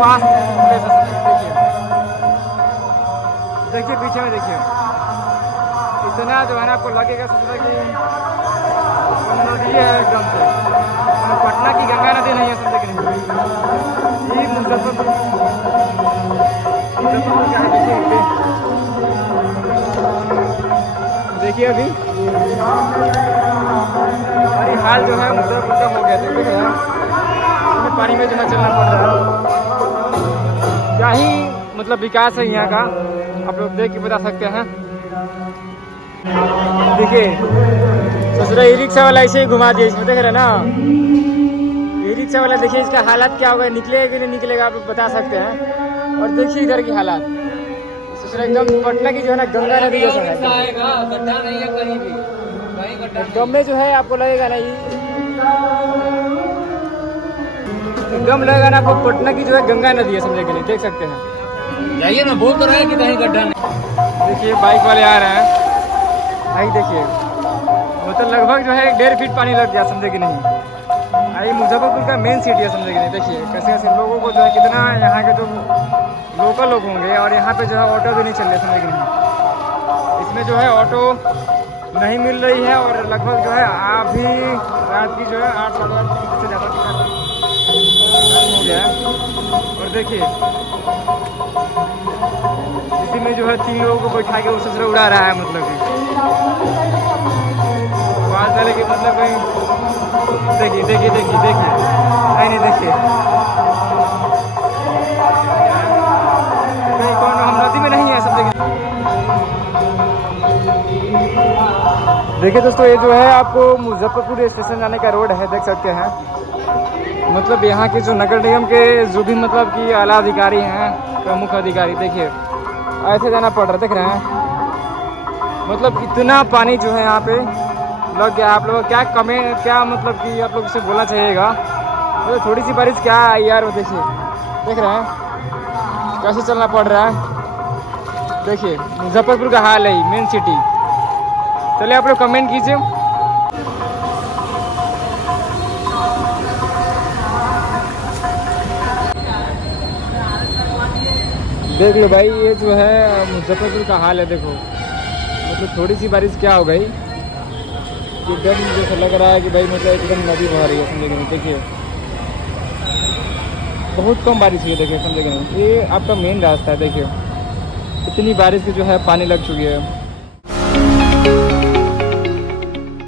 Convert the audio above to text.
Vast place है। देखिए पीछे में देखिए, इतना जो है ना आपको लगेगा सोचना कि नदी है एकदम से, पटना की गंगा नदी नहीं है समझे कि नहीं। ये मुजफ्फरपुर क्या है देखिए अभी हमारी हाल जो है मुजफ्फरपुर का हो गया, देख रहे हैं पानी में जो है चलना पड़ रहा है। क्या ही मतलब विकास है यहाँ का, आप लोग देख के बता सकते हैं। देखिए ससुरा ई रिक्शा वाला ऐसे ही घुमा दिया इसमें, देख रहे ना ई रिक्शा वाला। देखिए इसका हालात क्या होगा, निकलेगा कि नहीं निकलेगा आप लोग बता सकते हैं। और देखिए इधर की हालात, ससुरा एकदम पटना की जो है ना गंगा नदी जैसा है, गड्ढा नहीं है कहीं भी, एकदम में जो है आपको लगेगा ना ये एकदम लगेगा ना आपको पटना की जो है गंगा नदी है समझे कि नहीं, देख सकते हैं। जाइए ना, बोल तो रहा है कि कहीं गड्ढा नहीं। देखिए बाइक वाले आ रहे हैं, आई देखिए मतलब लगभग जो है 1.5 फीट पानी लग गया समझे कि नहीं। आई मुजफ्फरपुर का मेन सिटी है समझे कि नहीं। देखिए कैसे कैसे लोगों को जो है कितना यहाँ के जो लोकल लोग होंगे, और यहाँ पे जो है ऑटो भी नहीं चल रहे समझे कि नहीं। इसमें जो है ऑटो नहीं मिल रही है, और लगभग जो है अभी रात की जो है 8 साढ़े 8 से ज़्यादा हो गया है। और देखिए इसी में जो है 3 लोगों को बैठा के उससे उड़ा रहा है, मतलब कि बात डाले कि मतलब कहीं देखिए देखिए देखिए देखिए नहीं देखिए कहीं कौन हम नदी में नहीं है सब। देखिए दोस्तों ये जो है आपको मुजफ्फरपुर स्टेशन जाने का रोड है, देख सकते हैं। मतलब यहाँ के जो नगर निगम के जो भी मतलब कि आला अधिकारी हैं, प्रमुख अधिकारी, देखिए ऐसे जाना पड़ रहा है, देख रहे हैं। मतलब इतना पानी जो है यहाँ पे लग गया। आप लोग क्या कमेंट क्या मतलब कि आप लोग से बोलना चाहिएगा, मतलब थोड़ी सी बारिश क्या है यार। वो देखिए देख रहे हैं कैसे चलना पड़ रहा है। देखिए मुजफ्फरपुर का हाल है, मेन सिटी। चलिए आप लोग कमेंट कीजिए। देख लो भाई ये जो है मुजफ्फरपुर का हाल है, देखो मतलब थोड़ी सी बारिश क्या हो गई, एकदम जैसा लग रहा है कि भाई मतलब एकदम नदी बह रही है समझे कि नहीं। देखिए बहुत कम बारिश हुई है, देखिए समझे कि नहीं। ये आपका मेन रास्ता है, देखिए इतनी बारिश से जो है पानी लग चुकी है।